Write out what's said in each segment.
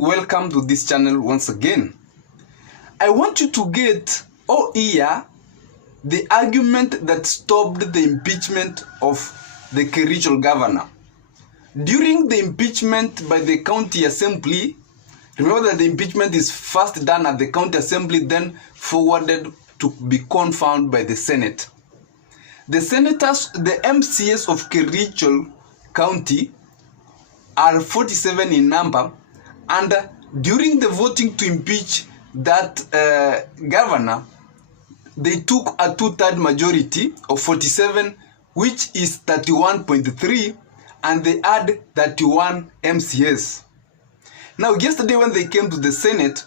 Welcome to this channel once again. I want you to get or hear the argument that stopped the impeachment of the Kericho governor. During the impeachment by the county assembly, remember that the impeachment is first done at the county assembly, then forwarded to be confirmed by the Senate. The senators, the MCAs of Kericho County are 47 in number, and during the voting to impeach that governor, they took a two-third majority of 47, which is 31.3, and they had 31 MCAs. Now, yesterday when they came to the Senate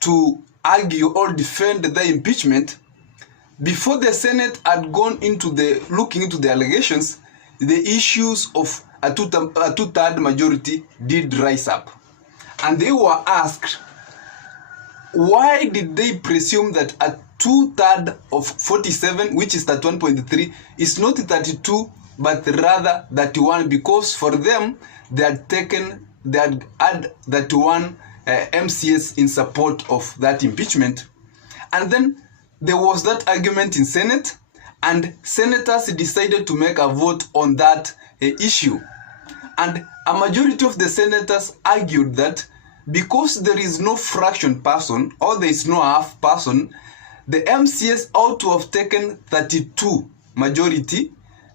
to argue or defend the impeachment, before the Senate had gone into looking into the allegations, the issues of a two-third majority did rise up. And they were asked, why did they presume that a two-third of 47, which is 31.3, is not 32, but rather 31, because for them, they had had 31 MCAs in support of that impeachment. And then there was that argument in Senate, and senators decided to make a vote on that issue. And a majority of the senators argued that because there is no fraction person or there is no half person, the MCAs ought to have taken 32 majority,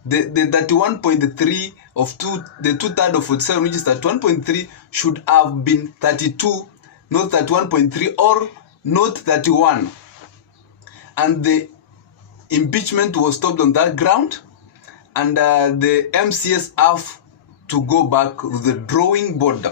the 31.3 of the two-thirds of 47, which is 31.3, should have been 32, not 31.3 or not 31. And the impeachment was stopped on that ground, and the MCAs have to go back to the drawing board.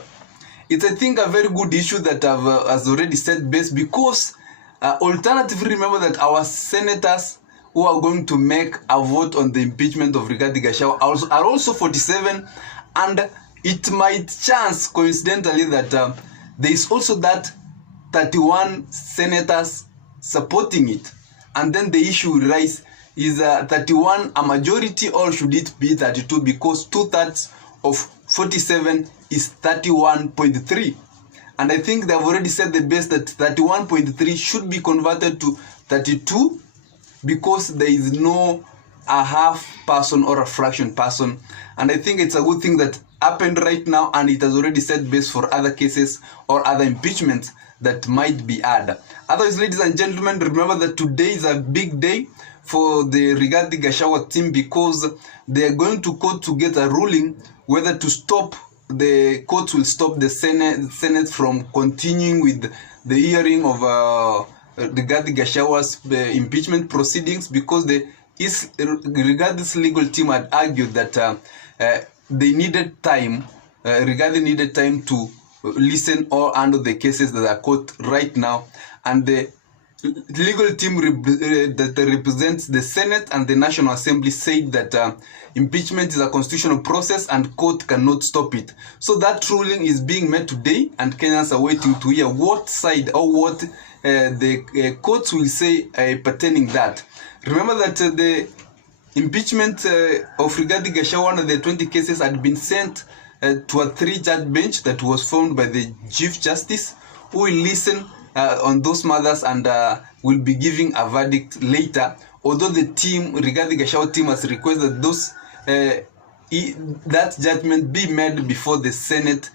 It's, I think, a very good issue that has already set base, because alternatively, remember that our senators who are going to make a vote on the impeachment of Rigathi Gachagua are also 47, and it might chance coincidentally that there is also that 31 senators supporting it. And then the issue will rise, is 31 a majority or should it be 32, because two-thirds of 47 is 31.3. And I think they have already said the best that 31.3 should be converted to 32, because there is no a half person or a fraction person. And I think it's a good thing that happened right now, and it has already set base for other cases or other impeachments that might be had. Otherwise, ladies and gentlemen, remember that today is a big day for the Rigathi Gachagua team, because they are going to court to get a ruling whether to stop, the court will stop the Senate from continuing with the hearing of Rigathi Gachagua's impeachment proceedings, because Rigathi's legal team had argued that they needed time, Rigathi needed time to listen or handle the cases that are court right now, and the legal team that represents the Senate and the National Assembly said that impeachment is a constitutional process and court cannot stop it. So that ruling is being made today, and Kenyans are waiting to hear what side or what the courts will say pertaining that. Remember that the impeachment of Rigathi Gachagua and the 20 cases had been sent to a 3-judge bench that was formed by the Chief Justice, who will listen on those matters and will be giving a verdict later. Although the team, Rigathi Gachagua team, has requested that that judgment be made before the Senate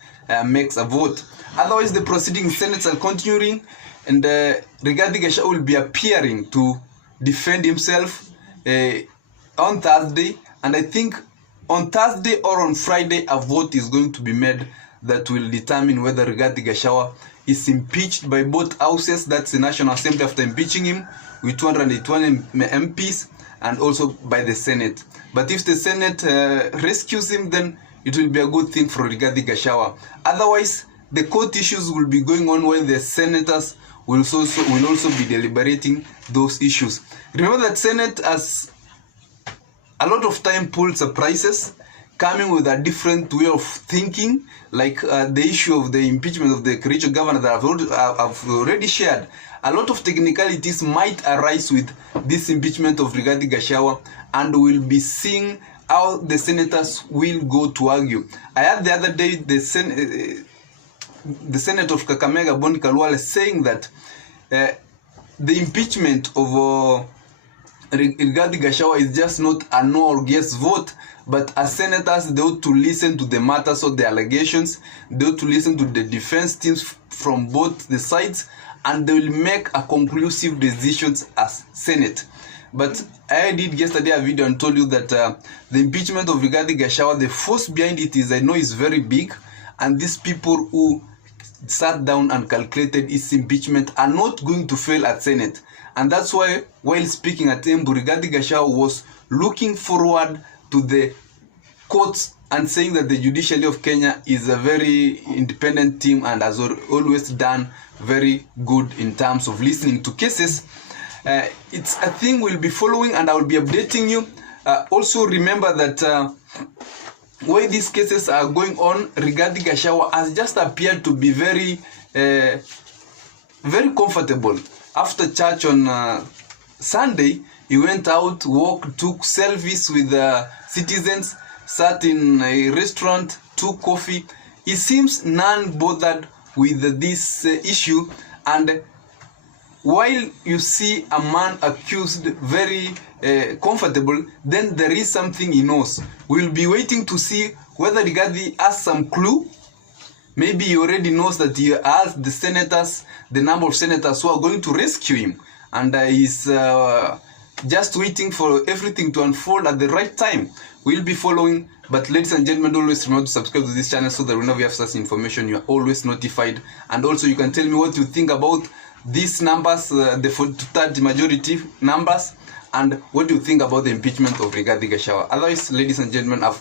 makes a vote. Otherwise, the proceedings in Senate are continuing, and Rigathi Gachagua will be appearing to defend himself on Thursday, and I think on Thursday or on Friday a vote is going to be made that will determine whether Rigathi Gachagua is impeached by both houses. That's the National Assembly after impeaching him with 281 MPs, and also by the Senate. But if the Senate rescues him, then it will be a good thing for Rigathi Gachagua. Otherwise, the court issues will be going on while the senators will also be deliberating those issues. Remember that Senate has a lot of time pulled surprises, coming with a different way of thinking, like the issue of the impeachment of the Kericho governor that I've already shared. A lot of technicalities might arise with this impeachment of Rigathi Gachagua, and we'll be seeing how the senators will go to argue. I heard the other day the Senate of Kakamega, Boni Khalwale, saying that the impeachment of Rigathi Gachagua is just not a no or yes vote, but as senators, they ought to listen to the matters of the allegations, they ought to listen to the defense teams from both the sides, and they will make a conclusive decisions as Senate. But I did yesterday a video and told you that the impeachment of Rigathi Gachagua, the force behind it is, I know, is very big, and these people who sat down and calculated its impeachment are not going to fail at Senate. And that's why, while speaking at Embu, Rigathi Gachagua was looking forward to the courts and saying that the judiciary of Kenya is a very independent team and has always done very good in terms of listening to cases. It's a thing we'll be following, and I will be updating you. Also remember that while these cases are going on, Rigathi Gachagua has just appeared to be very comfortable. After church on Sunday, he went out, walked, took selfies with citizens, sat in a restaurant, took coffee. He seems none bothered with this issue, and while you see a man accused very comfortable, then there is something he knows. We'll be waiting to see whether Rigathi has some clue. Maybe he already knows that he has the senators, the number of senators who are going to rescue him, and he's just waiting for everything to unfold at the right time. We'll be following, but ladies and gentlemen, always remember to subscribe to this channel so that whenever we have such information, you are always notified. And also, you can tell me what you think about these numbers, the 43rd majority numbers, and what do you think about the impeachment of Rigathi Gachagua. Otherwise, ladies and gentlemen, have